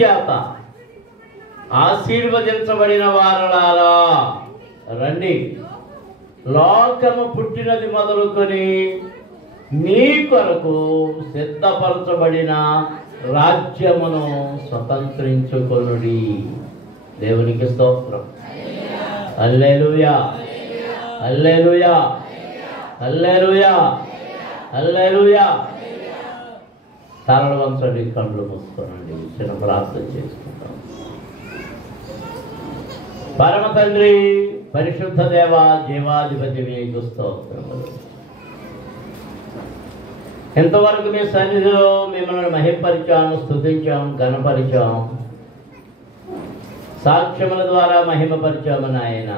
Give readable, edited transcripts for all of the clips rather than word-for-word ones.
చేత ఆశీర్వదించబడిన వారలారా రండి, లోకము పుట్టినది మొదలుకొని మీ కొరకు సిద్ధపరచబడిన రాజ్యమును స్వతంత్రించుకొనుడి. దేవునికి స్తోత్రం. హల్లెలూయా, హల్లెలూయా, హల్లెలూయా, హల్లెలూయా. తలలు వంచండి, కళ్ళు మూసుకోనండి, చిన్న ప్రార్థన చేసుకుంటాం. పరమ తండ్రి, పరిశుద్ధ దేవ, జీవాధిపతి మీకు స్తోత్రములు. ఎంతవరకు మీ సన్నిధిలో మిమ్మల్ని మహిమపరిచాము, స్తుతించాము, ఘనపరిచాం, సాక్ష్యముల ద్వారా మహిమపరిచాము నాయన.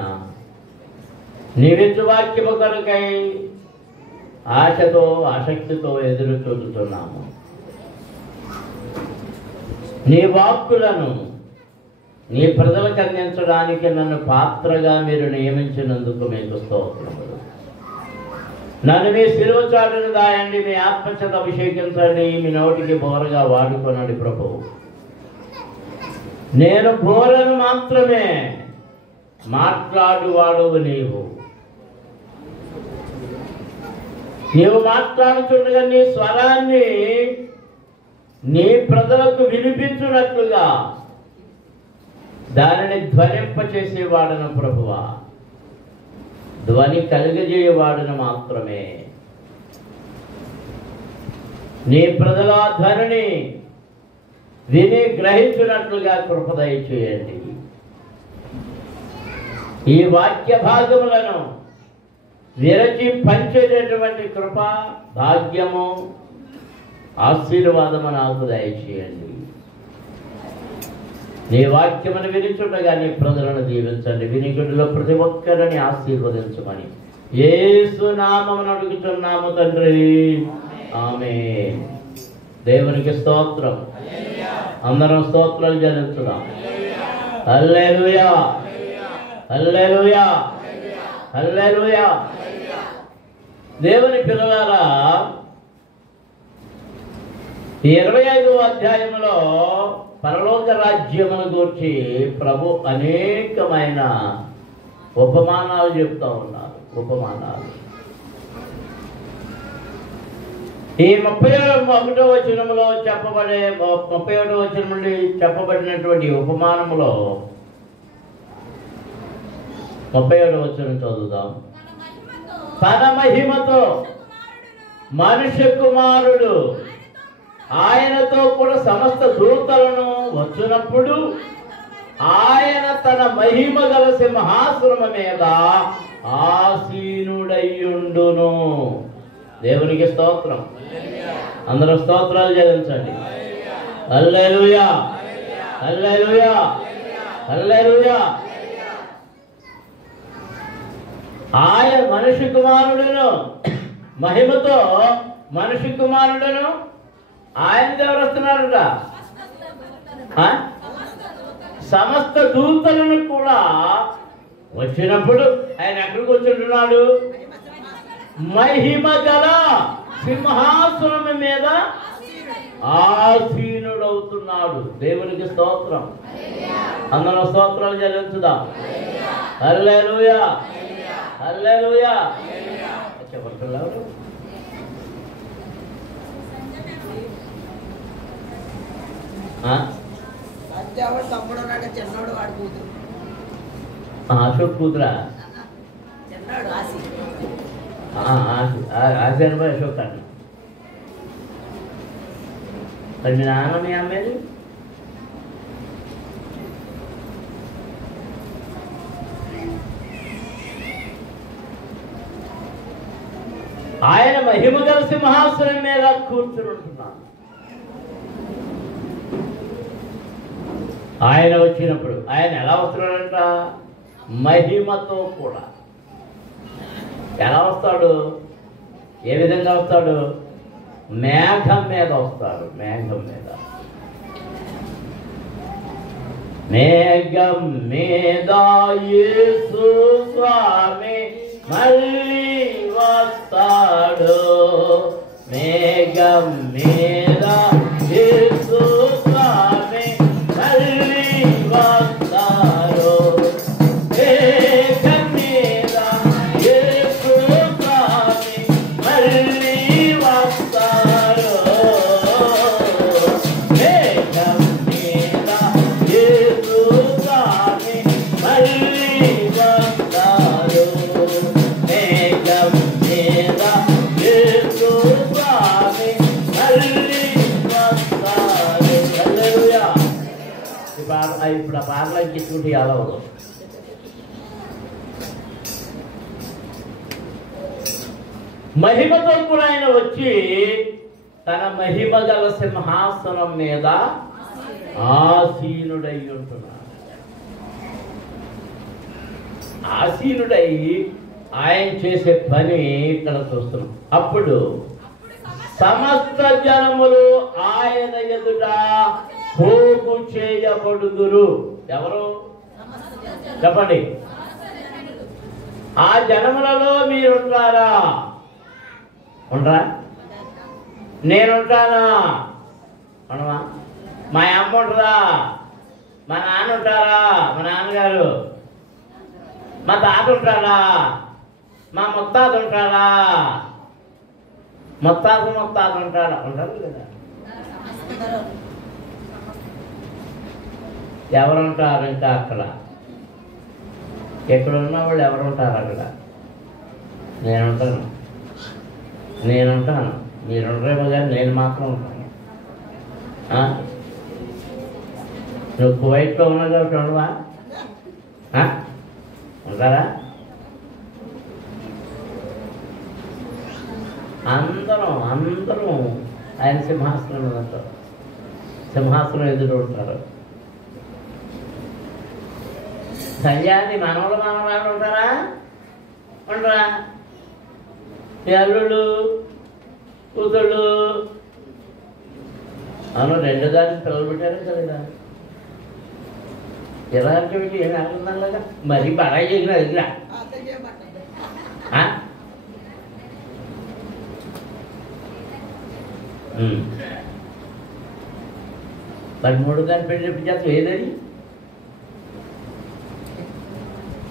నీవిచ్చు వాక్యము కొరకై ఆశతో ఆసక్తితో ఎదురు చూస్తున్నాము. నీ వాక్కులను నీ ప్రజలకు అందించడానికి నన్ను పాత్రగా మీరు నియమించినందుకు మీకు స్తోత్రములు. నన్ను మీ శిలువ చాటును దాయండి, మీ ఆత్మచేత అభిషేకించండి, మీ నోటికి బోరగా వాడుకొనండి ప్రభు. నేను బోరను మాత్రమే, మాట్లాడువాడువు నీవు. నీవు మాట్లాడుతుండగా నీ స్వరాన్ని నీ ప్రజలకు వినిపించున్నట్లుగా దానిని ధ్వనింపచేసేవాడను ప్రభువా. ధ్వని కలిగజేయవాడను మాత్రమే. నీ ప్రజల ధ్వనిని విని గ్రహించినట్లుగా కృప దయచేయండి. ఈ వాక్య భాగములను విరచి పంచేటటువంటి కృప, భాగ్యము, ఆశీర్వాదము నాకు దయచేయండి. నీ వాక్యమును వినిచుండగా నీ ప్రజలను దీవించండి. వినికిడిలో ప్రతి ఒక్కరిని ఆశీర్వదించమని యేసు నామమున అడుగుతున్నాము తండ్రి, ఆమేన్. దేవునికి స్తోత్రం. అందరం స్తోత్రాలు చెల్లించుదాం. హల్లెలూయా, హల్లెలూయా, హల్లెలూయా. దేవుని పిల్లలారా, 25వ అధ్యాయంలో పరలోక రాజ్యమును గూర్చి ప్రభు అనేకమైన ఉపమానాలు చెప్తూ ఉన్నారు. ఉపమానాలు ఈ 31వ వచనములో చెప్పబడే 31వ వచనం నుండి చెప్పబడినటువంటి ఉపమానములో 37వ వచనం చదువుదాం. తన మహిమతో మనుష్య కుమారుడు ఆయనతో కూడా సమస్త దూతలను వచ్చినప్పుడు ఆయన తన మహిమ గల సింహాసనము మీద ఆసీనుడయ్యుండును. దేవునికి స్తోత్రం. అందరూ స్తోత్రాలు చెల్లించండి. హల్లెలూయా, హల్లెలూయా, హల్లెలూయా. ఆయన మనిషి కుమారుడును, మహిమతో మనిషి కుమారుడును ఆయన ఎవరు వస్తున్నారట? సమస్త దూతలను కూడా వచ్చినప్పుడు ఆయన ఎక్కడికి వచ్చింటున్నాడు? మహిమ గల సింహాసనం మీద ఆసీనుడవుతున్నాడు. దేవునికి స్తోత్రం. అందరం స్తోత్రాలు చెల్లించుదాం. హల్లెలూయా, హల్లెలూయా. చెప్పండి. అశోక్ కూతురా? ఆశీర్ భాయ్ అశోక్ అన్న. మరి మీ నాన్న మీ అమ్మేది? ఆయన మహిమ గల సింహాసనం మీద కూర్చుని ఉంటున్నాడు. ఆయన వచ్చినప్పుడు ఆయన ఎలా వస్తున్నాడంట? మహిమతో కూడా. ఎలా వస్తాడు? ఏ విధంగా వస్తాడు? మేఘం మీద వస్తాడు. మేఘం మీద, మేఘం మీద యేసు స్వామి మళ్ళీ వస్తాడు. మేఘం మీద యేసు స్వామి ఇప్పుడు ఆ పాటలకి ఇచ్చుకుంటే ఎలా అవుతుంది? మహిమతో కూడా ఆయన వచ్చి తన మహిమ గల సింహాసనం మీద ఆసీనుడై ఉంటున్నాడు. ఆసీనుడై ఆయన చేసే పని ఇక్కడ చూస్తున్నాం. అప్పుడు సమస్త జనములు ఆయన ఎదుట పోగు చేయబడుదురు. ఎవరు చెప్పండి? ఆ జనములలో మీరుంటారా? ఉండరా? నేనుంటానా? ఉండమా? మా అమ్మ ఉంటుందా? మా నాన్న ఉంటారా? మా నాన్నగారు? మా తాత ఉంటాడా? మా ముత్తాత ఉంటాడా? ముత్తాత ఉంటాడా? ఉంటారు కదా. ఎవరుంటారు ఇంకా అక్కడ? ఎక్కడ ఉన్న వాళ్ళు ఎవరు ఉంటారు అక్కడ? నేనుంటాను. మీరుంటారేమో కానీ నేను మాత్రం ఉంటాను. నువ్వు కువైట్లో ఉన్నది ఒకటి ఉండవా? ఉంటారా? అందరం ఆయన సింహాసనం ఉంటారు. సింహాసనం ఎదురు ఉంటారు. సంజాతి మనవరాలు ఉంటారా? ఉండరా? అల్లుళ్ళు కూతుళ్ళు అవును 2 దానికి పిల్లలు పెట్టారు కదా. ఇలాంటి ఏమి అనుకుందాం మరి బడాయి చేసిన దగ్గర మరి 3 దాన్ని పెళ్లి చెప్పించేస్తాం. ఏదని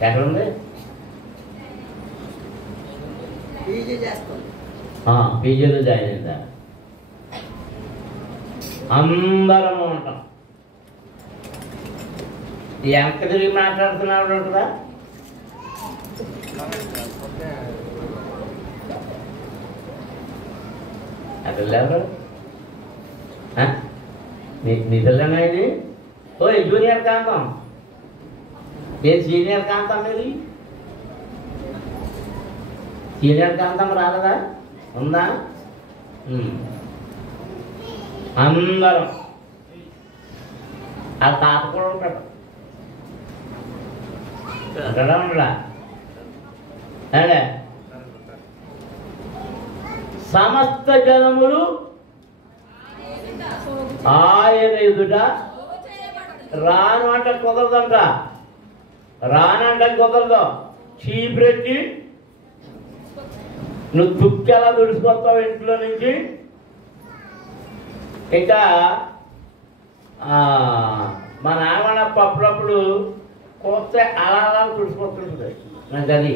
ఎక్కడ ఉంది? పీజీలో జాయిన్ అయిందా? అందరము ఉంటాం. ఎంత తిరిగి మాట్లాడుతున్నాడు ఉంటుందా? అదెవరు? నీ పిల్లనా ఇది? ఓ జూనియర్ కాంతం. నేను సీనియర్ కాంతం. ఇది సీనియర్ కాంతం రాలేదా? ఉందా? అందరం ఆ తాత కూడా ఉంటాడు. ఉంటాడా? ఉండడా? సమస్త జనములు ఆయన ఎదుట రాను అంటే కుదరదంట. రానంటే కుదరదు. చీపెట్టి నువ్వు తుక్కెలా దుడిసిపోతావు ఇంట్లో నుంచి. ఇంకా మా నాన్న అప్పుడప్పుడు కోస్తే అలా తుడిసిపోతుంటుంది నాకు. అది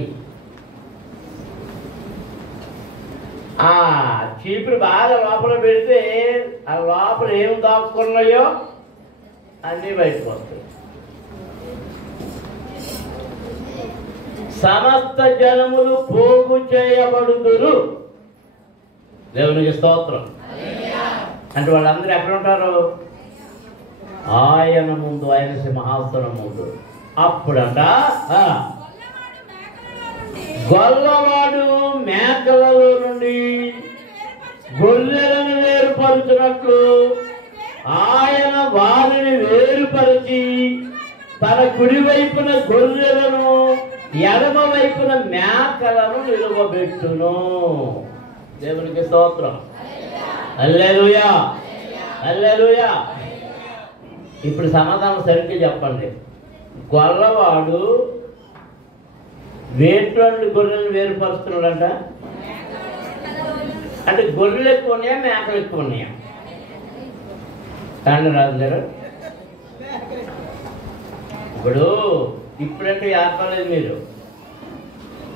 ఆ చీపురు బాగా లోపల పెడితే ఆ లోపల ఏం దాక్కున్నాయో అన్నీ బయటకు వస్తాయి. సమస్త జనములు పోగు చేయబడుదురు. దేవునికి స్తోత్రం. అంటే వాళ్ళందరూ ఎక్కడ ఉంటారు? ఆయన ముందు, ఆయన సింహాసనం ముందు. అప్పుడంట గొల్లవాడు మేకలలో నుండి గొర్రెలను వేరుపరుచినట్లు ఆయన వారిని వేరుపరిచి తన కుడి వైపున గొర్రెలను ఎడమ వైపున మేకలను నిలువబెట్టును. దేవునికి స్తోత్రం. హల్లెలూయా, హల్లెలూయా. ఇప్పుడు సమాధానం సరిగ్గా చెప్పండి. గొల్లవాడు వేట్లో గొర్రెలను వేరుపరుస్తున్నాడంట. అంటే గొర్రెలు ఎక్కువ ఉన్నాయా, మేకలు ఎక్కువ ఉన్నాయా? కానీ రాజు గారు ఇప్పుడంటే ఏర్పడలేదు. మీరు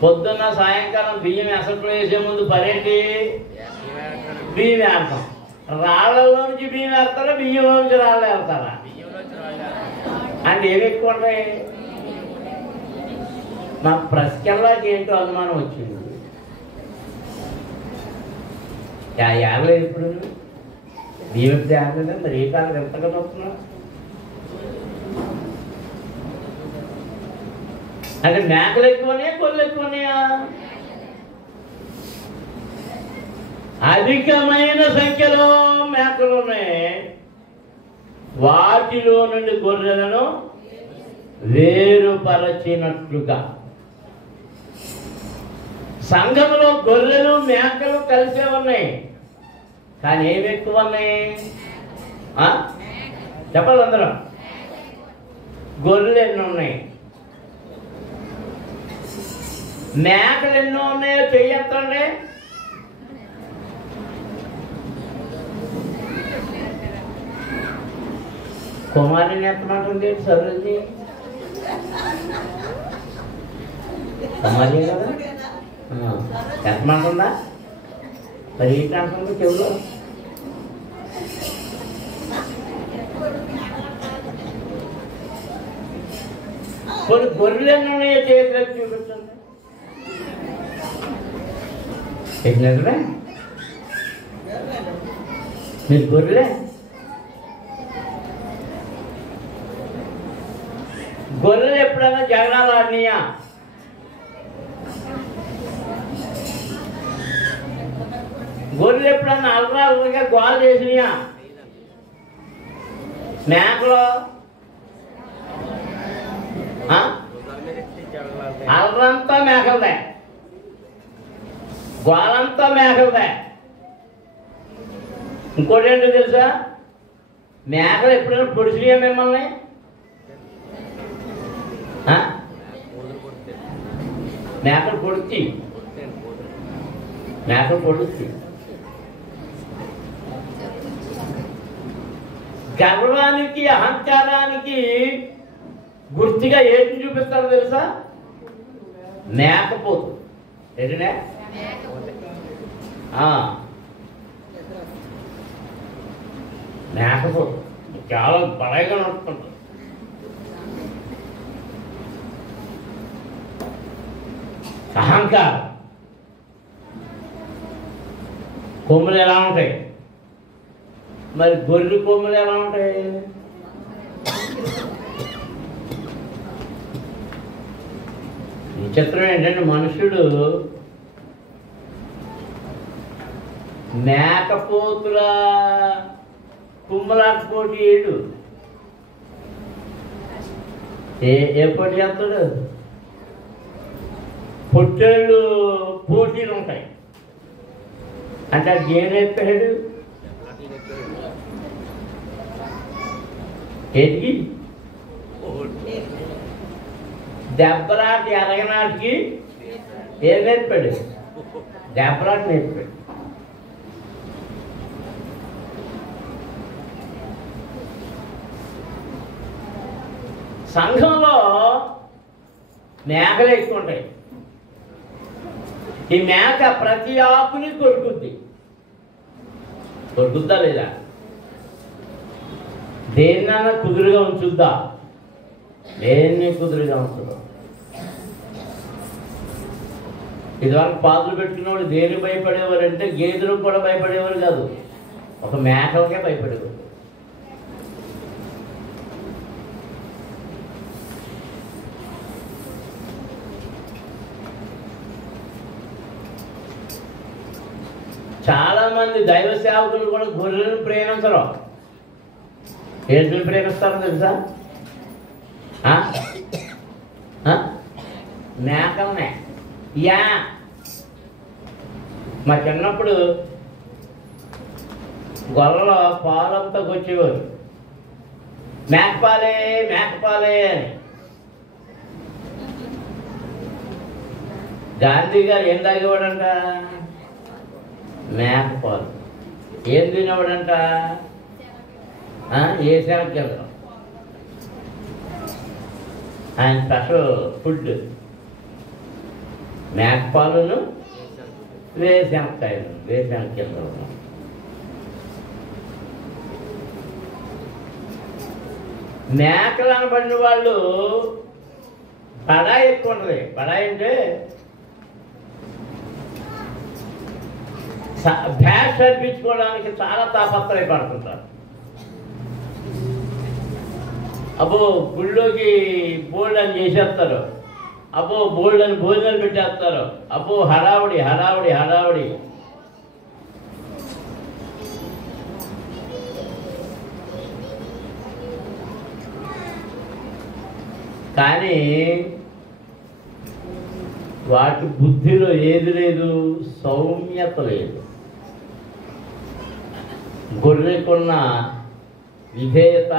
పొద్దున్న సాయంకాలం బియ్యం ఎసట్లో వేసే ముందు పరేంటి? బియ్యం వేస్తాం. రాళ్ళలో నుంచి బియ్యం వేస్తారా, బియ్యంలో నుంచి రాళ్ళు వేస్తారా? అంటే ఏమి ఎక్కువ ఉంటాయి? నాకు ప్రశ్నలాకి ఏంటో అనుమానం వచ్చింది. యాగలేదు ఇప్పుడు బియ్యం ఎప్పుడు యాగలేదా? మరి ఏ కాలం ఎంతగా వస్తున్నా అంటే మేకలు ఎక్కువనే గొర్రెలు ఎక్కువన్నాయా? అధికమైన సంఖ్యలో మేకలు ఉన్నాయి. వాటిలో నుండి గొర్రెలను వేరుపరచినట్లుగా సంఘంలో గొర్రెలు మేకలు కలిసే ఉన్నాయి. కానీ ఏమి ఎక్కువ ఉన్నాయి? చెప్పాలి అందరం. గొర్రెలు ఎన్ని ఉన్నాయి? మేకలు ఎన్నో ఉన్నాయో చెయ్యొద్దండి. కుమారుని ఎత్తమంటుంది సరుజీ. కుమారి కదా ఎత్తమంటుందా? మరి ఏంటి అంటుంది చెవులో? కొన్ని గొర్రెలు ఎన్ని ఉన్నాయో చేతిలో చూపించండి. నిజమే, మీరు గొర్రెలే. గొర్రెలు ఎప్పుడైనా జగడాలు ఆడినాయా? గొర్రెలు ఎప్పుడన్నా అలరాలుగా గోల్ చేసినాయా? మేకలు అలరంతా మేకలదే, గోలంతా మేకలదే. ఇంకోటి ఏంటో తెలుసా? మేకలు ఎప్పుడైనా పొడిచినాయా మిమ్మల్ని? మేకలు పొడిచి గర్వానికి అహంకారానికి గుర్తుగా ఏంటి చూపిస్తారో తెలుసా? మేకపోతు. ఏంటనే? మేకపోతు చాలా బలంగా నడుపుకుంటుంది. అహంకారం. కొమ్ములు ఎలా ఉంటాయి? మరి గొర్రె కొమ్ములు ఎలా ఉంటాయి? విచిత్రం ఏంటంటే మనుషుడు మేకపోతుల కుమ్మలాట పోటీ ఏడు ఏ పోటీ చేస్తాడు? పొట్టేళ్ళు పోటీలు ఉంటాయి. అంటే అది ఏం నేర్పాడు? ఏంటికి దెబ్బలాట ఎరగనాటికి ఏం నేర్పాడు? దెబ్బలాట నేర్పాడు. సంఘంలో మేకలు ఎక్కువ ఉంటాయి. ఈ మేక ప్రతి ఆకుని కొరుకుద్దా లేదా? దేన్నైనా కుదురుగా ఉంచుద్దా? దేన్ని కుదురుగా ఉంచుదా? ఇదివరకు పాదులు పెట్టుకున్న వాళ్ళు దేనికి భయపడేవారు అంటే గేదెలకు కూడా భయపడేవారు కాదు, ఒక మేకలకే భయపడేవారు. చాలా మంది దైవ సేవకులు కూడా గొర్రెలను ప్రేమించరు. ఏంటిని ప్రేమిస్తారో తెలుసా? మేకలనే. మా చిన్నప్పుడు గొర్రెలో పాలంతా వచ్చేవారు. మేకపాలే అని. గాంధీ గారు ఏం తాగేవాడంట? మేకపాలు. ఏం తినేవాడంట? ఏ సేవకి వెళ్తాం? ఆయన స్పెషల్ ఫుడ్ మేకపాలును వేరుశనక్కాయలు. వేరుశనక్కాయలు మేకలు అనబడిన వాళ్ళు బడాయి ఎక్కువ ఉంటుంది. బడాయి అంటే బ్యాష్ చదివించుకోవడానికి చాలా తాపత్రయపడుతుంటారు. అబ్బో గుళ్ళోకి బోల్డ్ అని చేసేస్తారు. అబ్బో బోల్డని భోజనాలు పెట్టేస్తారు, అబ్బో హడావుడి హడావుడి హడావుడి. కానీ వాటి బుద్ధిలో ఏది లేదు, సౌమ్యత లేదు. గొర్రెకున్న విధేయత,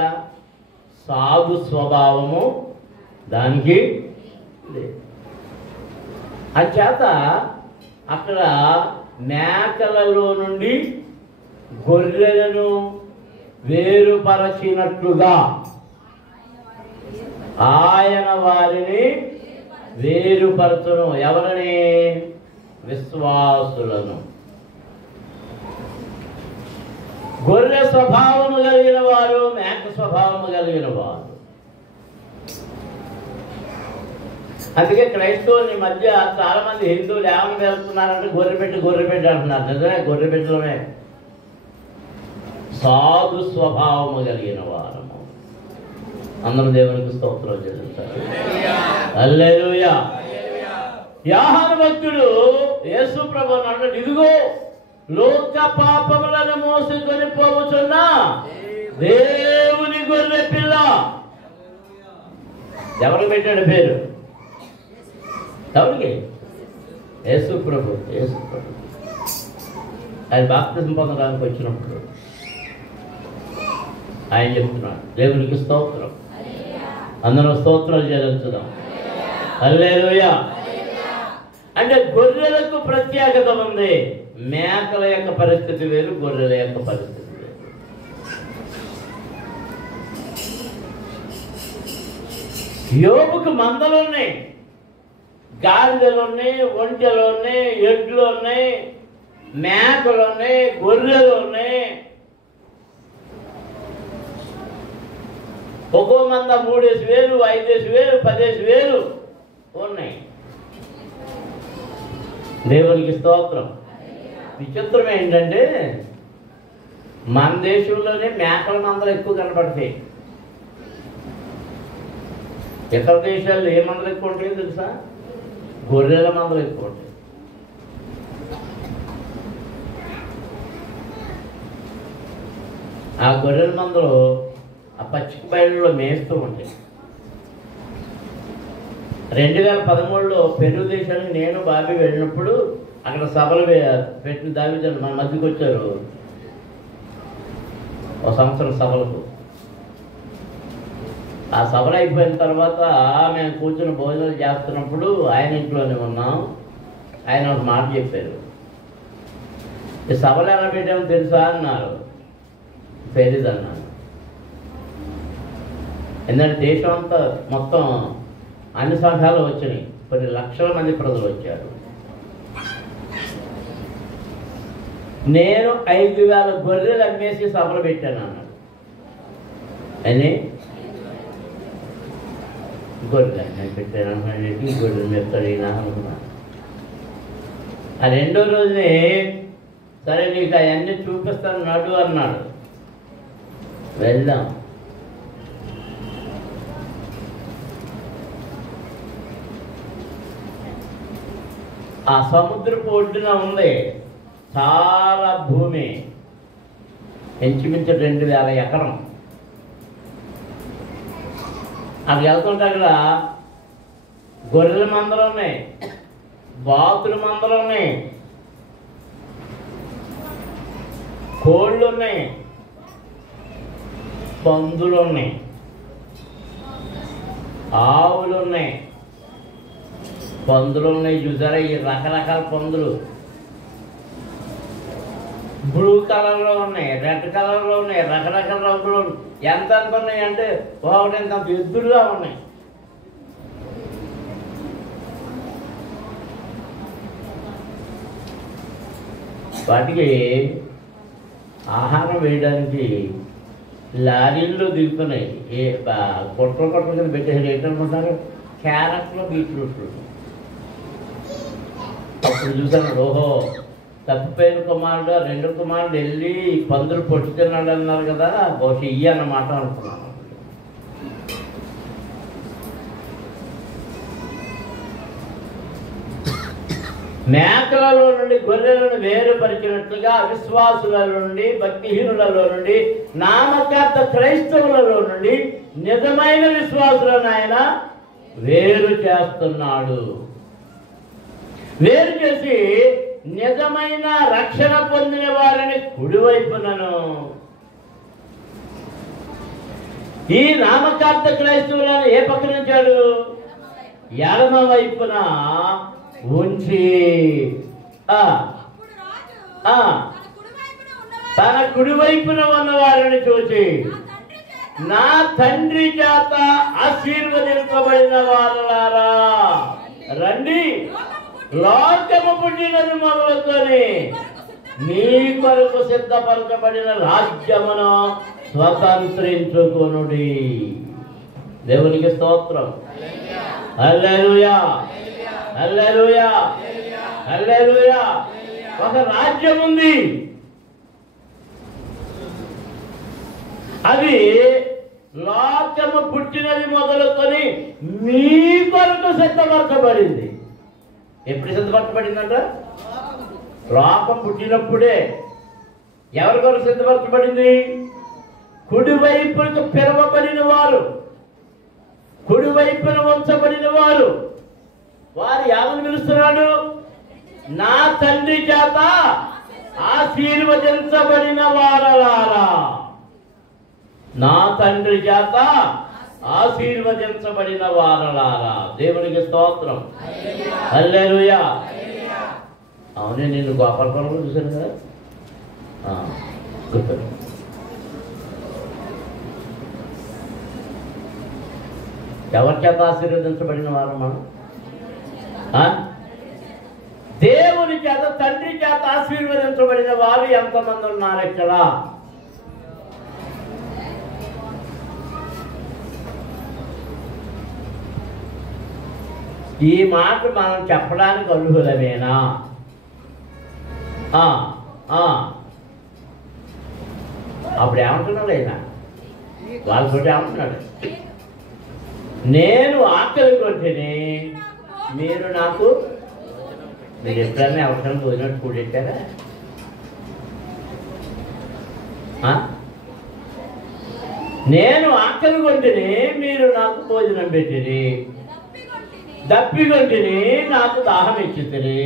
సాధు స్వభావము దానికి లేదు. అంచేత అక్కడ మేకలలో నుండి గొర్రెలను వేరుపరచినట్లుగా ఆయన వారిని వేరుపరచును. ఎవరిని? విశ్వాసులను. గొర్రె స్వభావము కలిగిన వారు, మేక స్వభావము కలిగిన వారు. అందుకే క్రైస్తవుని మధ్య చాలా మంది హిందువులు ఏమని వెళ్తున్నారంటే గొర్రెపెట్టి అంటున్నారు. నిజమే, గొర్రెపెట్టడమే. సాధు స్వభావము కలిగిన వారము. అందరూ దేవునికి స్తోత్రం చెల్లించారు. హల్లెలూయా. యోహాను భక్తుడు యేసు ప్రభువును అన్నాడు, ఇదిగో లోక పాపములను మోసుకొని పోవుచున్న దేవుని గొర్రె పిల్ల. ఎవరికి పెట్టాడు పేరు? ఎవరికి? యేసు ప్రభు. యేసు ప్రభు ఆయన బాప్తిజం పొందడానికి వచ్చినప్పుడు ఆయన చెప్తున్నాడు, దేవునికి స్తోత్రం. అందరూ స్తోత్రాలు చెల్లించుదాం. హల్లెలూయా. అంటే గొర్రెలకు ప్రత్యేకత ఉంది. మేకల యొక్క పరిస్థితి వేరు, గొర్రెల యొక్క పరిస్థితి వేరు. యోబుకు మందలు ఉన్నాయి, గాడిదలు ఉన్నాయి, ఒంటెలు ఉన్నాయి, ఎడ్లు ఉన్నాయి, మేకలు ఉన్నాయి, గొర్రెలు ఉన్నాయి. ఒక్కో మంద 3,000, 5,000, 10,000 ఉన్నాయి. దేవునికి స్తోత్రం. విచిత్రం ఏంటంటే మన దేశంలోనే మేకల మందలు ఎక్కువ కనపడతాయి. ఇతర దేశాల్లో ఏ మందలు ఎక్కువ ఉంటాయో తెలుసా? గొర్రెల మందలు ఎక్కువ ఉంటాయి. ఆ గొర్రెల మందలు ఆ పచ్చిక బయలులో మేస్తూ ఉంటాయి. 2013లో పెరు దేశానికి నేను బాబీ వెళ్ళినప్పుడు అక్కడ సభలు పెట్టిన దావిజను మన మధ్యకి వచ్చారు. ఒక సంవత్సరం సభలకు. ఆ సభలు అయిపోయిన తర్వాత మేము కూర్చుని భోజనాలు చేస్తున్నప్పుడు ఆయన ఇంట్లోనే ఉన్నాం. ఆయన ఒక మాట చెప్పారు, ఈ సభలు ఎలా పెట్టామో తెలుసా అన్నారు. తెలీదు అన్నాను. ఎందుకంటే దేశం అంతా మొత్తం అన్ని సంఘాలు వచ్చినాయి, కొన్ని లక్షల మంది ప్రజలు వచ్చారు. నేను 5,000 గొర్రెలు అమ్మేసి సభలు పెట్టాను అన్నాడు. అని గొర్రెలు పెట్టాను అన్నాడు. గొర్రెలు మెత్తడినా అనుకున్నాను. ఆ రెండో రోజునే సరే నీకు అవన్నీ చూపిస్తాను నడు అన్నాడు. వెళ్దాం. ఆ సముద్రపు ఒడ్డున ఉంది చాలా భూమి, ఇంచుమించు 2,000 ఎకరం. అక్కడ వెళ్తుంటే అక్కడ గొర్రెల మందలు ఉన్నాయి, బాతుల మందలు ఉన్నాయి, కోళ్ళు ఉన్నాయి, పందులు ఉన్నాయి, ఆవులు ఉన్నాయి. పందులు ఉన్నాయి చూసారా, ఈ రకరకాల పందులు. బ్లూ కలర్లో ఉన్నాయి, రెడ్ కలర్లో ఉన్నాయి, రకరకాల రంగులు ఎంత ఉన్నాయి అంటే ఒకటి ఎంత ఎద్దులుగా ఉన్నాయి. వాటికి ఆహారం వేయడానికి లారీల్లో దిగుతున్నాయి. కొట్ల కింద పెట్టేసి ఏంటనుకుంటారు, క్యారెట్లు, బీట్రూట్లు. అప్పుడు చూసాను, ఓహో తప్పిపోయిన కుమారుడు 2 కుమారుడు వెళ్ళి పందులు పొట్టు తిన్నాడు అన్నారు కదా, బహుశా ఇయ్యి అన్నమాట అనుకున్నాను. మేకలలో నుండి గొర్రెలను వేరుపరిచినట్లుగా అవిశ్వాసులలో నుండి, భక్తిహీనులలో నుండి, నామకార్థ క్రైస్తవులలో నుండి నిజమైన విశ్వాసులను ఆయన వేరు చేస్తున్నాడు. వేరు చేసి నిజమైన రక్షణ పొందిన వారిని కుడివైపునను, ఈ నామకార్థ క్రైస్తవులను ఏ పక్కన ఉంచాడు? ఎడమ వైపున ఉంచి తన కుడివైపున ఉన్న వారిని చూసి, నా తండ్రి చేత ఆశీర్వదించబడిన వారలారా రండి, లోకము పుట్టినది మొదలుకొని మీ కొరకు సిద్ధపరచబడిన రాజ్యమును స్వతంత్రించుకొనుడి. దేవునికి స్తోత్రం. హల్లెలూయా, హల్లెలూయా, హల్లెలూయా. ఒక రాజ్యం ఉంది, అది లోకము పుట్టినది మొదలుకొని మీ కొరకు సిద్ధపరచబడింది. ఎప్పుడు సిద్ధపరచబడిందంట? లోకం పుట్టినప్పుడే. ఎవరి కొరకు సిద్ధపరచబడింది? కుడివైపునకు పిలవబడిన వారు, కుడివైపున ఉంచబడిన వారు. వారు ఎవరిని పిలుస్తున్నాడు? నా తండ్రి చేత ఆశీర్వదించబడిన వారలారా, నా తండ్రి చేత ఆశీర్వదించబడిన వారలారా. దేవునికి స్తోత్రం. హల్లెలూయా. అవునే, నేను గోపాలపురంలో చూశాను కదా, గుర్తు. ఎవరి చేత ఆశీర్వదించబడిన వారు మనం? దేవుని చేత, తండ్రి చేత ఆశీర్వదించబడిన వారు ఎంతమంది ఉన్నారు ఇక్కడ? ఈ మాట మనం చెప్పడానికి అర్హులమేనా? అప్పుడు ఏమంటున్నాడు ఆయన? వాళ్ళతో ఏమంటున్నాడు? నేను ఆకలి కొట్టిని, మీరు నాకు, మీరు ఎప్పుడైనా అవసరం పోయినట్టు కూడెట్టారా? నేను ఆకలి కొట్టిని, మీరు నాకు భోజనం పెట్టిరి. దప్పిగొంటిని, నాకు దాహం ఇచ్చితిరి.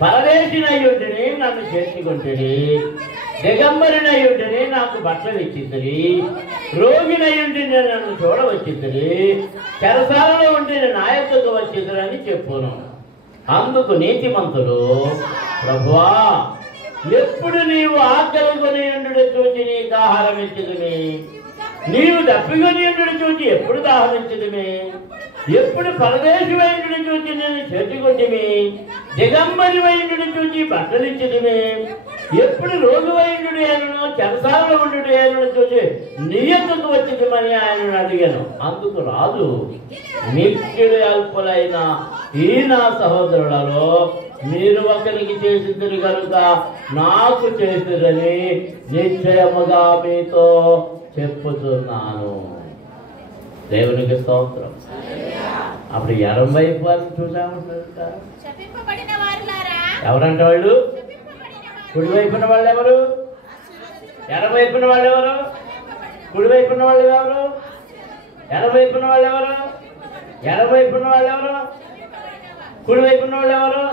పరదేశినయ్యుంటిని, నన్ను చేర్చుకొంటిని. దిగంబరినయ్యుంటిని, నాకు బట్టలు ఇచ్చితిరి. రోగినయ్యుంటిని, నన్ను చూడవచ్చితిరి. చెరసాలలో ఉంటే నా యొద్దకు వచ్చితిరని చెప్పును. అందుకు నీతిమంతుడు, ప్రభువా, ఎప్పుడు నీవు ఆకలి కొని ఉండుట చూచి నీకు ఆహారం ఇచ్చితిమి, నీవు దప్పికొని ఉండుట చూచి ఎప్పుడు దాహం ఇచ్చితిమి, ఎప్పుడు పరదేశి వైద్యుడు చూచి నేను చేర్చుకొంటిమి, దిగంబరి వైద్యుడు చూచి బట్టలు ఇచ్చితిమి, ఎప్పుడు రోగు వైద్యుడు ఆయనను చెరసాలలో ఉండు ఆయనను చూసి నీ యొద్దకు వచ్చిందని ఆయనను అడిగాను. అందుకు రాజు, మిక్కిలి అల్పులైన ఈ నా సహోదరులలో మీరు ఒకరికి చేసిద్దరు కనుక నాకు చేసిరని నిశ్చయముగా మీతో చెప్పుతున్నాను. దేవునికి స్తోత్రం. అప్పుడు ఎడం వైపు వారిని చూసామంటారు. ఎవరంటే వాళ్ళు? కుడివైపున వాళ్ళు ఎవరు? ఎడవైపున వాళ్ళు ఎవరు? కుడివైపున వాళ్ళు ఎవరు? ఎడవైపున వాళ్ళు ఎవరు? ఎడవైపున వాళ్ళు ఎవరు? కుడివైపున వాళ్ళు ఎవరు?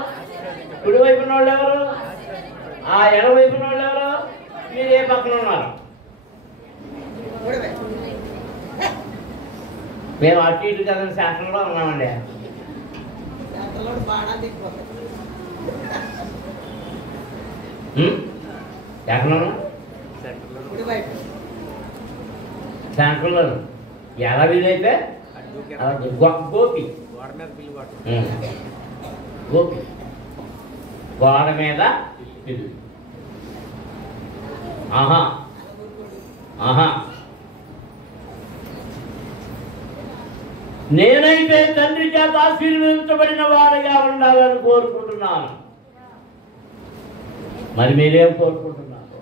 కుడివైపున వాళ్ళు ఎవరు? ఆ ఎడవైపున వాళ్ళు ఎవరు? మీరు ఏ పక్కన ఉన్నారు? మేము అటు ఇటు కదా శాస్త్రంలో ఉన్నామండి. ఎక్కడ శాంకుల్లో ఎలా వీలైతే గోపి గోపి గోడ మీద పిల్లి. ఆహా ఆహా. నేనైతే తండ్రి చేత ఆశీర్వదించబడిన వాడిగా ఉండాలని కోరుకుంటున్నాను. మరి మీరేం కోరుకుంటున్నారు?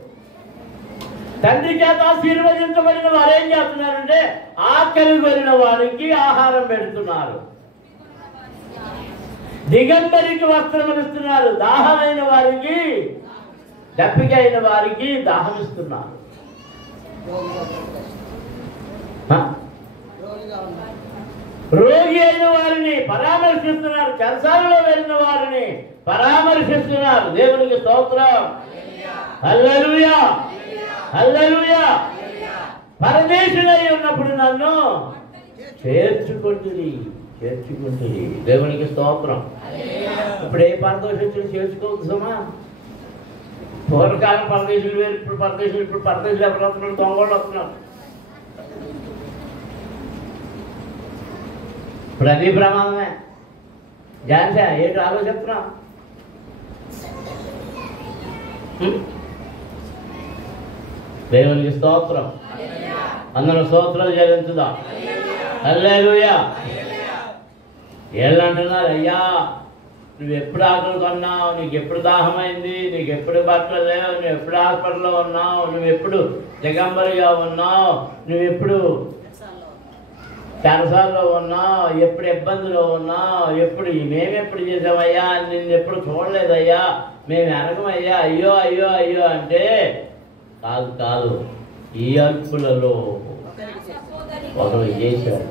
తండ్రి చేత ఆశీర్వదించబడిన వారు ఏం చేస్తున్నారంటే ఆకలి కొనిన వారికి ఆహారం పెడుతున్నారు. దిగంబరికి వస్త్రములు ఇస్తున్నారు. దాహమైన వారికి, దప్పిక అయిన వారికి దాహం ఇస్తున్నారు. రోగి అయిన వారిని పరామర్శిస్తున్నారు. చెరసాలలో వెళ్ళిన వారిని పరామర్శిస్తున్నారు. దేవునికి స్తోత్రం. హల్లెలూయా, హల్లెలూయా. పరదేశులై ఉన్నప్పుడు నన్ను చేర్చుకుంటుంది. దేవునికి స్తోత్రం. ఇప్పుడు ఏ పరదేశులు చేర్చుకోవద్దు సుమా. పూర్వకాలం పరదేశులు వేరు, ఇప్పుడు పరదేశులు. ఇప్పుడు పరదేశులు ఎవరు వస్తున్నారు? దొంగలు వస్తున్నారు. ఇప్పుడు అది ప్రమాదమే. జాన్సా ఏంటి ఆలోచిస్తున్నా? దేవునికి స్తోత్రం. అందరూ స్తోత్రాలు చెల్లించుదాం. హల్లెలూయా. ఏళ్ళు అంటున్నారు, అయ్యా నువ్వు ఎప్పుడు ఆకలి కొన్నావు, నీకు ఎప్పుడు దాహమైంది, నీకు ఎప్పుడు బట్టలు లేవు, నువ్వు ఎప్పుడు హాస్పిటల్లో ఉన్నావు, నువ్వు ఎప్పుడు దిగంబరిగా ఉన్నావు, నువ్వు ఎప్పుడు చెరసాల్లో ఉన్నావు, ఎప్పుడు ఇబ్బందులో ఉన్నావు, మేమెప్పుడు చేసామయ్యా, నిన్ను ఎప్పుడు చూడలేదయ్యా, మేము ఎనగమయ్యా, అయ్యో అయ్యో అయ్యో అంటే కాదు. ఈ అల్పులలో ఒకరు చేశారు.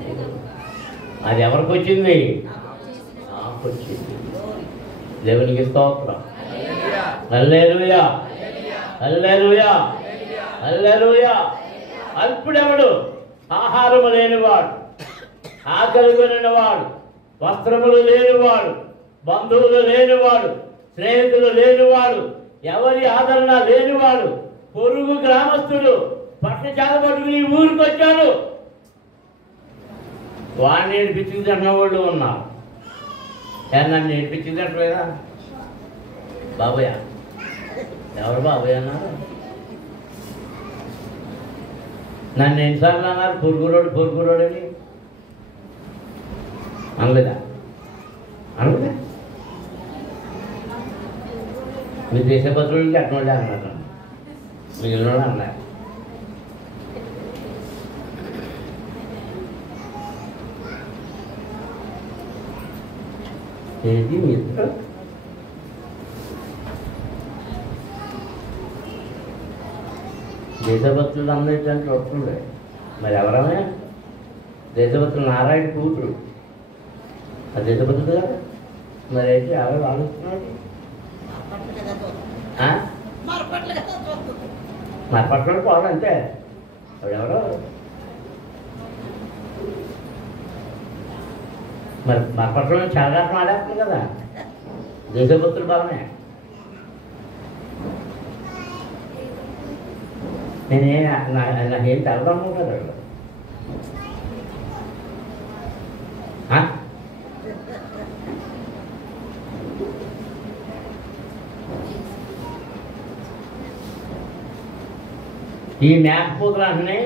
అది ఎవరికి వచ్చింది? నాకు వచ్చింది. దేవునికి స్తోత్రం. హల్లెలూయా, హల్లెలూయా, హల్లెలూయా. అల్పుడెవడు? ఆహారము లేనివాడు, ఆకలి కొనినవాడు, వస్త్రములు లేనివాడు, బంధువులు లేనివాడు, స్నేహితులు లేనివాడు, ఎవరి ఆదరణ లేనివాడు, పొరుగు గ్రామస్తుడు పట్ల చేతపట్టుకుని ఊరికి వచ్చాడు. వాడిని ఏడిపించింది అంటున్న వాళ్ళు ఉన్నారు. నన్ను ఏడిపించింది అంటలేదా? బాబయ్య ఎవరు బాబయ్య అన్నారు? నన్ను ఎన్నిసార్లు అన్నారు పొరుగురోడు అని? అనలేదా? మీ దేశభద్రులకి అటువంటి అన్నారు, మిగిలిన అన్నారు. ఏంటి మిత్ర? దేశభక్తులు అందరికంటే వస్తుండే. మరి ఎవరమే? దేశభక్తులు నారాయణ కూతురు ఆ దేశభక్తులు కదా. మరి అయితే ఎవరు ఆలోచిస్తున్నాడు? మరపట్లో పోవాలంటే ఎవరెవరో మరి మరపట్లో చాలా ఆడేస్తుంది కదా. దేశభక్తులు బాగానే. నాకేం తెలదమ్ము కదా. ఈ మేకపోతులు అంటనే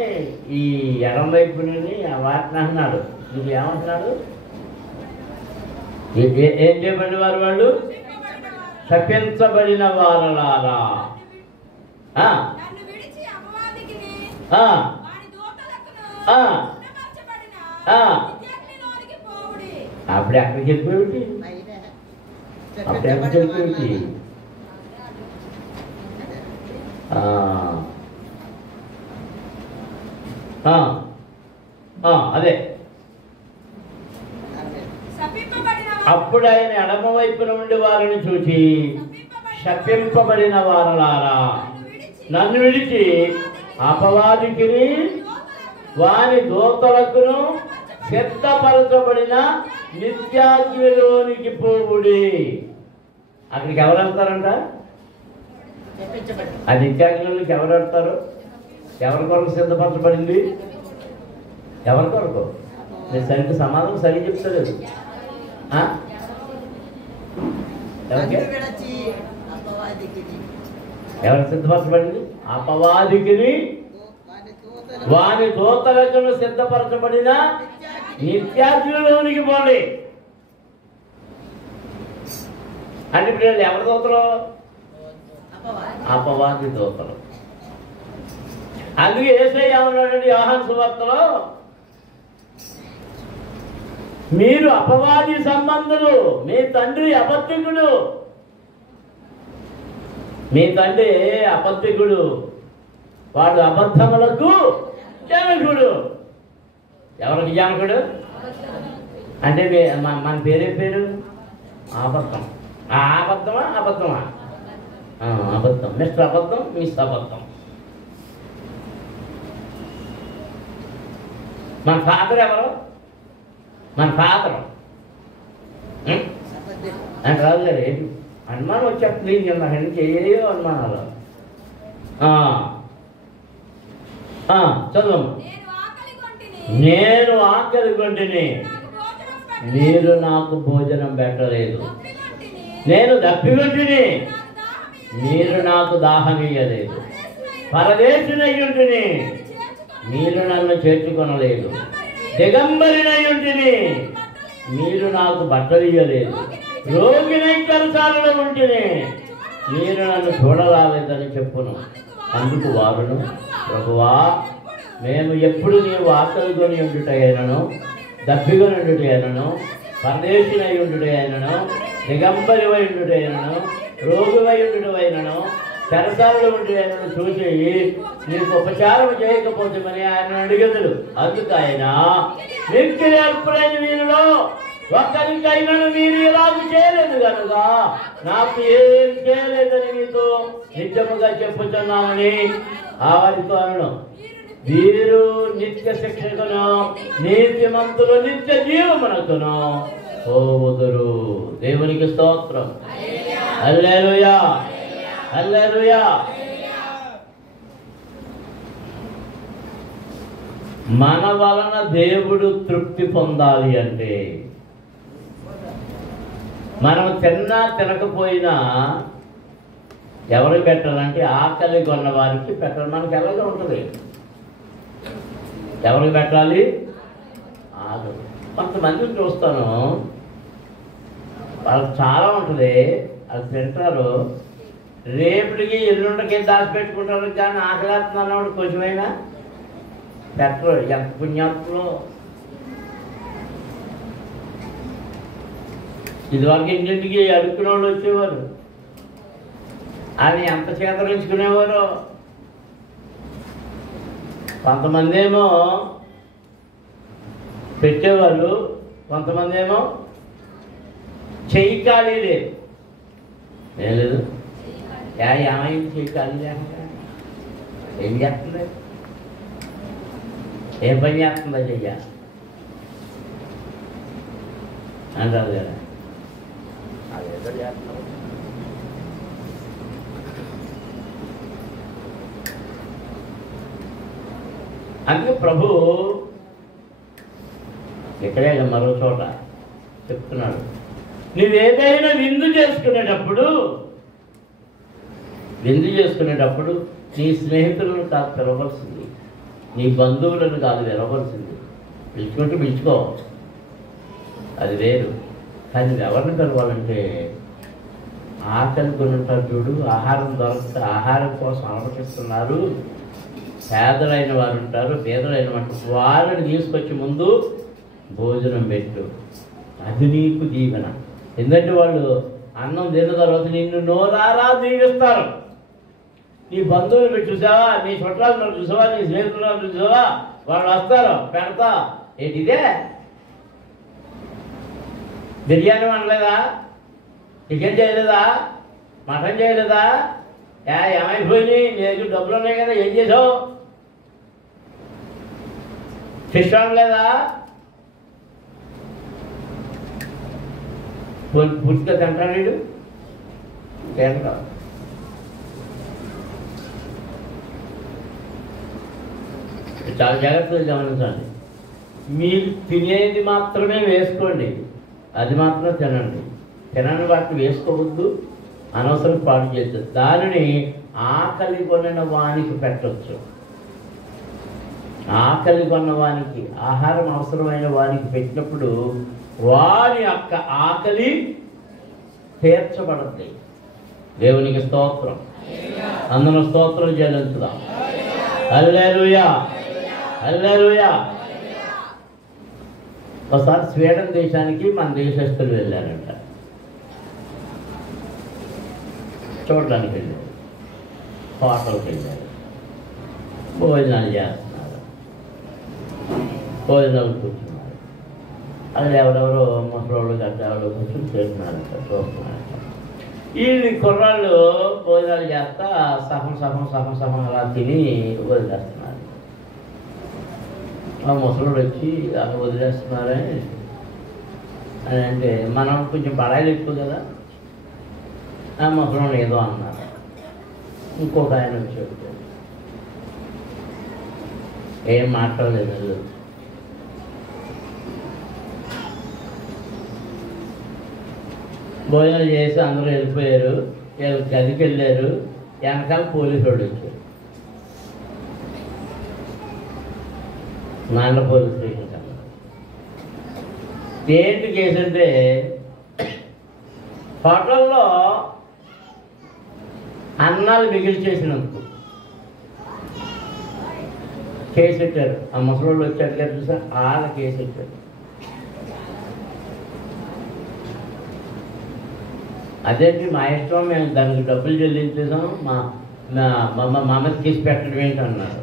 ఈ ఎడం వైపు నుండి వాటిని అంటున్నాడు. ఇది ఏమంటున్నాడు? ఏం చేయబడిన వారు? వాళ్ళు శపించబడిన వారలారా. అప్పుడు ఎక్కడికి వెళ్ళిపోయి అదే అప్పుడు ఆయన ఎడమ వైపున ఉండి వారిని చూచి, శపింపబడిన వారలారా, నన్ను విడిచి అపవాదికి వారి దూతలకును సిద్ధపరచబడిన నిత్యాగ్నిలోనికి పోవుడి. అక్కడికి ఎవరు వెళ్తారంట? ఆ నిత్యాగ్నిలోకి ఎవరు వెళ్తారు? ఎవరి కొరకు సిద్ధపరచబడింది? ఎవరి కొరకు? మీరు సరిగ్గా సమాధానం సరిగ్గా చెప్తలేదు. ఎవరు సిద్ధపరచబడింది? అపవాదికి వాని దూతలకు సిద్ధపరచబడిన నిత్యాగ్నిలోనికి పోండి. అంటే ఇప్పుడు ఎవరి దూతలు? అపవాది దూతలు. అందుకే యేసయ్య ఏమన్నాడండి యోహాను సువార్తలో? మీరు అపవాది సంబంధులు. మీ తండ్రి అబద్ధికుడు. మీ తండ్రి అబద్ధికుడు. వాడు అబద్ధములకు జనకుడు. ఎవరికి జనకుడు అంటే మన పేరే పేరు అబద్ధం. అబద్ధమా అబద్ధమా? అబద్ధం. మిస్టర్ అబద్ధం, మిస్ అబద్ధం. మన ఫాదర్ ఎవరు? మన ఫాదర్ అని రాదు గారు. ఏంటి అనుమానం వచ్చేస్తుంది నాకు ఏయో అనుమానాలు. చదువు. నేను ఆకలి కొంటిని, మీరు నాకు భోజనం పెట్టలేదు. నేను దప్పికొంటిని, మీరు నాకు దాహం ఇయ్యలేదు. పరదేశునయ్యుంటిని, మీరు నన్ను చేర్చుకొనలేదు. దిగంబరినయ్యుంటిని, మీరు నాకు బట్టలు ఇయ్యలేదు. రోగినై చెరసాలలో ఉంటిని, మీరు నన్ను చూడరాలేదని చెప్పును. అందుకు వారును, ప్రభువా, మేము ఎప్పుడు నీవు ఆకలి కొని ఉండుటైనను, దప్పికొని ఉండుటైనను, పరదేశినై ఉండుటైనను, దిగంబరివై ఉండుటైనను, రోగివై ఉండుటైనను, చెరసాలలో ఉండుటైనను చూసి నీకు ఉపచారం చేయకపోతే ఆయన అడిగెదరు. అందుకు ఆయన, మీకు ఏర్పడైన వీరిలో ఒక్కరికైనాను మీరు ఇలాగ చేయలేదు కనుక నాకు ఏం చేయలేదని మీతో నిత్యముగా చెప్పుతున్నామని ఆ వారితో అనడం. వీరు నిత్య శిక్షకును, నీతిమంతులు నిత్య జీవమునకును పోవుదురు. దేవునికి స్తోత్రం. హల్లెలూయా, హల్లెలూయా. మన వలన దేవుడు తృప్తి పొందాలి అంటే మనం తిన్నా తినకపోయినా ఎవరికి పెట్టాలంటే ఆకలి కొన్న వారికి పెట్టాలి. మనకి ఎలాగో ఉంటుంది. ఎవరికి పెట్టాలి? ఆకలి. కొంతమందిని చూస్తాను, వాళ్ళకి చాలా ఉంటుంది, అది తింటారు, రేపటికి ఎల్లుండికి దాచిపెట్టుకుంటారు. కానీ ఆకలేస్తున్నాడు కొంచెమైనా పెట్టరు. ఎంత పుణ్యాత్తులు. ఇదివరకు ఇంటింటికి అడుక్కునే వాళ్ళు వచ్చేవారు, అని ఎంత చేతరించుకునేవారు. కొంతమంది ఏమో పెట్టేవాళ్ళు, కొంతమంది ఏమో చెయ్యి ఖాళీ లేదు. ఏం లేదు, ఏమైంది చెయ్యి ఖాళీ లేకుండా? ఏం చేస్తుంది? ఏం పని చేస్తుందా చెయ్య అంటారు కదా. అదేదో చేస్తున్నావు. అందుకే ప్రభు ఇక్కడే మరో చోట చెప్తున్నాడు, నువ్వేదైనా విందు చేసుకునేటప్పుడు నీ స్నేహితులను కాదు పిలవలసింది, నీ బంధువులను కాదు పిలవలసింది. పిలుచుకుంటూ పిలుచుకో, అది వేరు. కానీ ఎవరిని పిలవాలంటే ఆకలి కొని ఉంటారు చూడు, ఆహారం దొరకదు, ఆహారం కోసం అలమటిస్తున్నారు, పేదలైన వారు ఉంటారు, పేదలైన వారిని తీసుకొచ్చి ముందు భోజనం పెట్టు. అది నీకు దీవెన. ఎందుకంటే వాళ్ళు అన్నం తిన్న తర్వాత నిన్ను నోరారా దీవిస్తారు. నీ బంధువులు మీరు చూసావా, నీ చుట్టాలను చూసావా, నీ స్నేహితులను చూసావా, వాళ్ళు వస్తారు, పెడతా. ఏంటిదే బిర్యానీ వండలేదా, చికెన్ చేయలేదా, మటన్ చేయలేదా, ఏమైపోయింది, నీ దగ్గర డబ్బులు ఉన్నాయి కదా, ఏం చేసావు, ఫిష్ వండలేదా, పూర్తిగా తింటాడు వీడు. తింటా చాలా జాగ్రత్తగా గమనించండి. మీరు తినేది మాత్రమే వేసుకోండి, అది మాత్రం తినండి. తినని వాటిని వేసుకోవద్దు, అనవసరం పాడు చేస్తుంది. దానిని ఆకలి కొనిన వానికి పెట్టవచ్చు. ఆకలి కొన్న వానికి, ఆహారం అవసరమైన వానికి పెట్టినప్పుడు వారి యొక్క ఆకలి తీర్చబడుతుంది. దేవునికి స్తోత్రం. అందరూ స్తోత్రం చెల్లించుదాం. హల్లెలూయా, హల్లెలూయా. ఒకసారి స్వీడన్ దేశానికి మన దేశస్తులు వెళ్ళారంట, చూడడానికి వెళ్ళారు. హోటల్కి వెళ్ళారు, భోజనాలు చేస్తున్నారు, భోజనాలు కూర్చున్నారు. అది ఎవరెవరో ముసలోళ్ళు గట్ట ఎవరో కూర్చొని చేస్తున్నారంట, చూస్తున్నారంట. ఈ కుర్రాళ్ళు భోజనాలు చేస్తా సగం అలా తిని వదిలేస్తున్నారు. ఆ ముసలోడు వచ్చి అలా వదిలేస్తున్నారే అని అంటే, మనం కొంచెం బడాయిలు ఎక్కువ కదా, ఆ ముసలోడు ఏదో అన్నారు. ఇంకొక ఆయన వచ్చి చెప్తాడు, ఏం మాట్లాడలేదు. భోజనాలు చేసి అందరూ వెళ్ళిపోయారు. గదికి వెళ్ళారు. వెనకాల పోలీసు వాడు వచ్చారు, నాన్న పోలీస్ స్టేషన్ కన్నా. ఏంటి కేసు అంటే, హోటల్లో అన్నాలు మిగిల్చేసినందుకు కేసు పెట్టారు. ఆ ముసలోళ్ళు వచ్చారు కదా చూసా, వాళ్ళ కేసు పెట్టారు. అదేంటి మా ఇష్టం, మేము దానికి డబ్బులు చెల్లించేసాం, మా మీద కేసు పెట్టడం ఏంటన్నారు.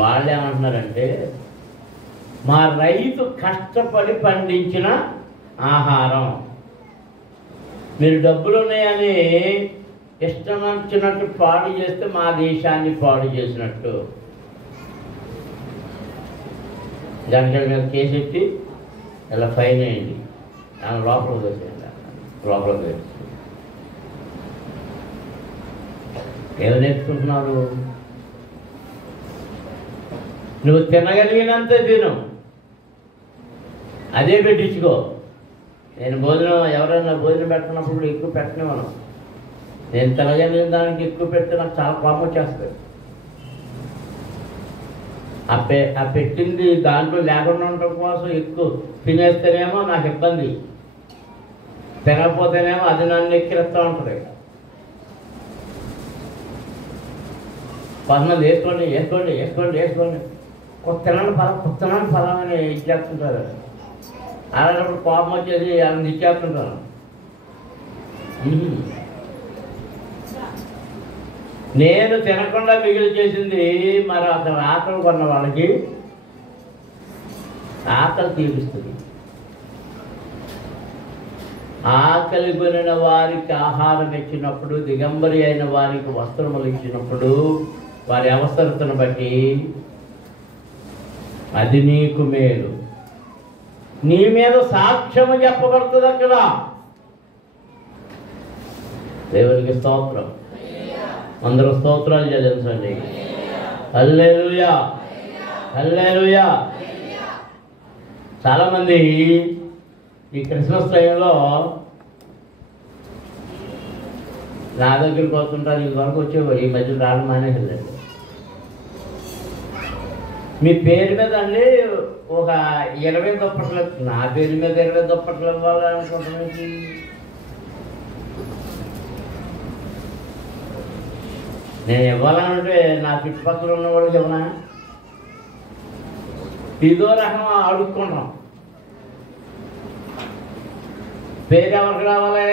వాళ్ళు ఏమంటున్నారంటే, మా రైతు కష్టపడి పండించిన ఆహారం మీరు డబ్బులు ఉన్నాయని ఇష్టం వచ్చినట్టు పాడు చేస్తే మా దేశాన్ని పాడు చేసినట్టు. దానికి మీద కేసు ఎట్టి ఇలా ఫైన్ వేయండి, ఆమె లోపలికి వచ్చేయండి. లోపలికి వేసి ఏమి నేర్చుకుంటున్నారు? నువ్వు తినగలిగినంత తిను, అదే పెట్టించుకో. నేను భోజనం ఎవరైనా భోజనం పెట్టినప్పుడు ఎక్కువ పెట్టనివ్వను. నేను తినగలిగిన దానికి ఎక్కువ పెడితే నాకు చాలా కోపం వచ్చేస్తుంది. ఆ పెట్టింది దాంట్లో లేకుండా ఉండటం కోసం ఎక్కువ తినేస్తేనేమో నాకు ఇబ్బంది, తినకపోతేనేమో అది నన్ను ఎక్కిరిస్తూ ఉంటుంది. కొంతమంది వేసుకోండి వేసుకోండి వేసుకోండి వేసుకోండి, కొత్తనాన్ని ఫలాన్ని ఇచ్చేస్తుంటారు. అలాంటప్పుడు కోపం వచ్చేసి వాళ్ళని ఇచ్చేస్తుంటాను. నేను తినకుండా మిగిలి చేసింది మరి అక్కడ ఆకలి కొన్న వాళ్ళకి ఆకలి తీరుస్తుంది. ఆకలి కొనిన వారికి ఆహారం ఇచ్చినప్పుడు, దిగంబరి అయిన వారికి వస్త్రములు ఇచ్చినప్పుడు, వారి అవసరతను బట్టి అది నీకు మేలు. నీ మీద సాక్ష్యము చెప్పబడుతుంది అక్కడ. దేవునికి స్తోత్రం. అందరూ స్తోత్రాలు చెల్లించండి. హల్లెలూయా హల్లెలూయా. చాలామంది ఈ క్రిస్మస్ టైంలో నా దగ్గరికి వస్తుంటారు. ఇంతవరకు వచ్చేవారు, ఈ మధ్య రావడం మానేసిందండి. మీ పేరు మీద అండి ఒక 20 దుప్పట్లు, నా పేరు మీద 20 దుప్పట్లు ఇవ్వాలనుకుంటున్నాను. నేను ఇవ్వాలంటే నా చుట్టుపక్కల ఉన్న వాళ్ళకి ఇవ్వనా? ఇదో రకం అడుక్కుంటాం. పేరు ఎవరికి రావాలి?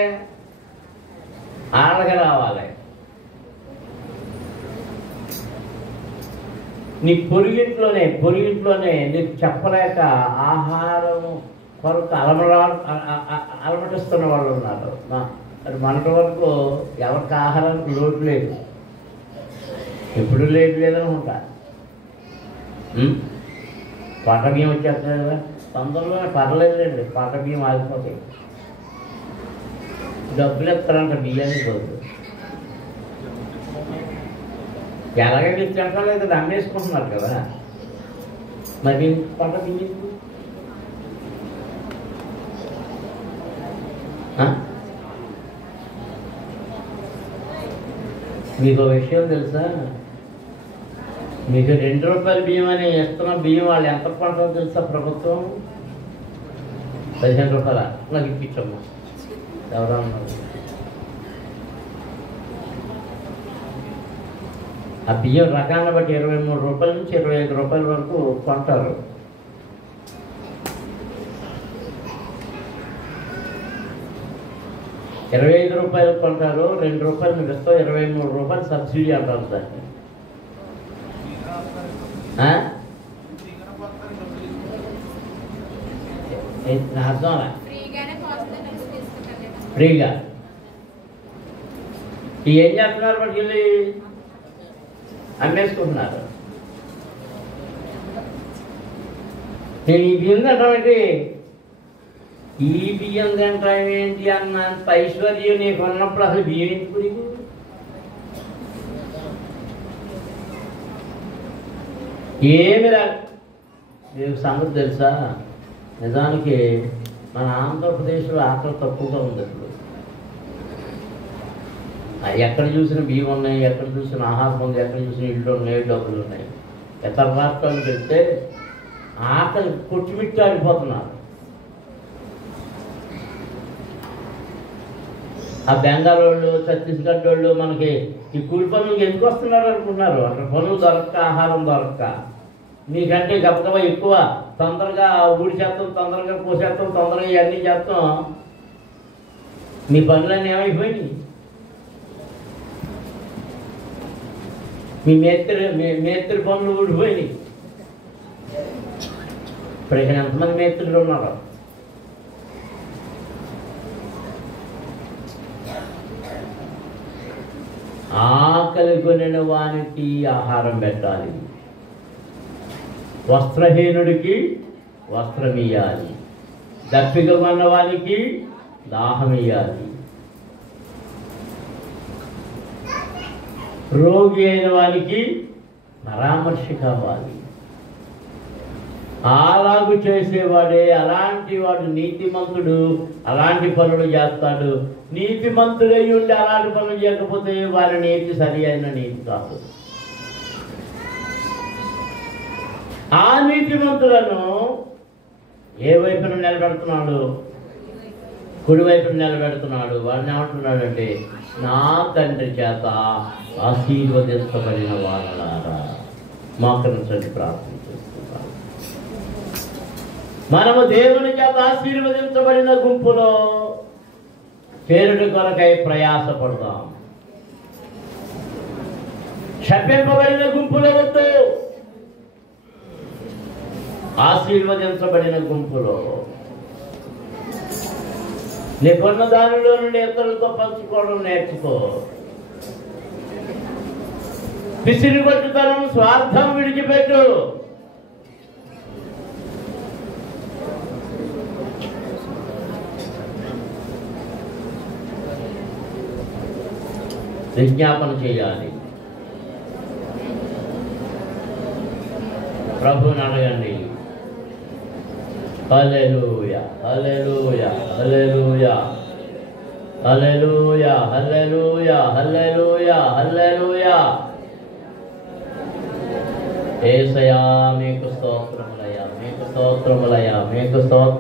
వాళ్ళకి రావాలి. నీ పొరుగింట్లోనే నీకు చెప్పలేక ఆహారం కొరకు అలమటిస్తున్న వాళ్ళు ఉన్నారు. మనటి వరకు ఎవరికి ఆహారానికి లోటు లేదు, ఎప్పుడు లేదనుకుంటా. పాట బియ్యం వచ్చేస్తుంది కదా, తొందరలో పర్లేదులేండి, పాట బియ్యం ఆగిపోతాయి. డబ్బులు ఇస్తారంట బియ్యానికి రోజు. ఎలాగైతే ఇచ్చాక లేదా అమ్మేసుకుంటున్నారు కదా, మరి పాట బియ్యం మీకు విషయం తెలుసా? మీకు 2 రూపాయల బియ్యం అని ఇస్తున్న బియ్యం వాళ్ళు ఎంత పంటో తెలుసా? ప్రభుత్వం 15 రూపాయల. నాకు ఇప్పించమ్మా ఎవరన్నా. ఆ బియ్యం రకాన్ని బట్టి 23 రూపాయల నుంచి 25 రూపాయల వరకు కొంటారు. రూ. 25 కొంటారు, రూ. 2 మీకు ఇస్తాం, రూ. 23 సబ్సిడీ అంటారు దాన్ని. అర్థం ఫ్రీగా ఏం చేస్తున్నారు? పట్టుకెళ్ళి అమ్మేసుకుంటున్నారు. నేను ఈ బియ్యం తింటామేంటి, ఈ బియ్యం తింటాం ఏంటి అన్నంత ఐశ్వర్యం నీకు ఉన్నప్పుడు అసలు బియ్యం ఎందుకు నీకు? ఏమి రా మీకు సంగతి తెలుసా? నిజానికి మన ఆంధ్రప్రదేశ్లో ఆకలి తక్కువగా ఉంది. ఇప్పుడు ఎక్కడ చూసిన బియ్యం ఉన్నాయి, ఎక్కడ చూసిన ఆహారం ఉంది, ఎక్కడ చూసిన ఇళ్ళు ఉన్నాయి, డబ్బులు ఉన్నాయి. ఇతర రాష్ట్రాలకు వెళ్తే ఆకలి కొట్టుమిట్టాడిపోతున్నారు. ఆ బెంగాల్ వాళ్ళు, ఛత్తీస్గఢ్ వాళ్ళు మనకి ఈ కూలి పనులకు ఎందుకు వస్తున్నారు అనుకుంటున్నారు? అక్కడ పనులు దొరక్క, ఆహారం దొరక్క. మీకంటే గబగబా ఎక్కువ తొందరగా ఊడి చేస్తాం, తొందరగా పోసేస్తాం, తొందరగా ఇవన్నీ చేస్తాం. మీ పనులన్నీ ఏమైపోయినాయి? మీ మేస్త్రి పనులు ఊడిపోయినాయి. ఇప్పుడు ఇక్కడ ఎంతమంది మేస్త్రులు ఉన్నారు? ఆకలి కొనిన వానికి ఆహారం పెట్టాలి, వస్త్రహీనుడికి వస్త్రం ఇయ్యాలి, దప్పిక కొన్న వానికి దాహం ఇయ్యాలి, రోగి అయిన వానికి పరామర్శ కావాలి. అలాగు చేసేవాడే, అలాంటి వాడు నీతిమంతుడు. అలాంటి పనులు చేస్తాడు. నీతిమంతుడై ఉండి అలాంటి పనులు చేయకపోతే వారి నీతి సరి అయిన నీతి కాదు. ఆ నీతిమంతులను ఏ వైపున నిలబెడుతున్నాడు? కుడి వైపున నిలబెడుతున్నాడు. వాడిని ఏమంటున్నాడంటే, నా తండ్రి చేత ఆశీర్వదించబడిన వాళ్ళారా. మోకరించండి, ప్రార్థన చేస్తున్నాను. మనము దేవుని చేత ఆశీర్వదించబడిన గుంపులో పేరుని కొరకై ప్రయాసపడదాం. శపింపబడిన గుంపులో వద్దు, ఆశీర్వదించబడిన గుంపులో నీకున్న దానిలో నుండి ఇతరులతో పంచుకోవడం నేర్చుకో. పిసిరిగొట్టుతనం, స్వార్థం విడిచిపెట్టు. విజ్ఞాపన చేయాలి. ప్రభువుని అడగండి. హల్లెలూయా, హల్లెలూయా, హల్లెలూయా, హల్లెలూయా, హల్లెలూయా, హల్లెలూయా, హల్లెలూయా. యేసయ్యా మీకు స్తోత్రములయ్యా, మీకు స్తోత్రములయ్యా, మీకు స్తోత్రం.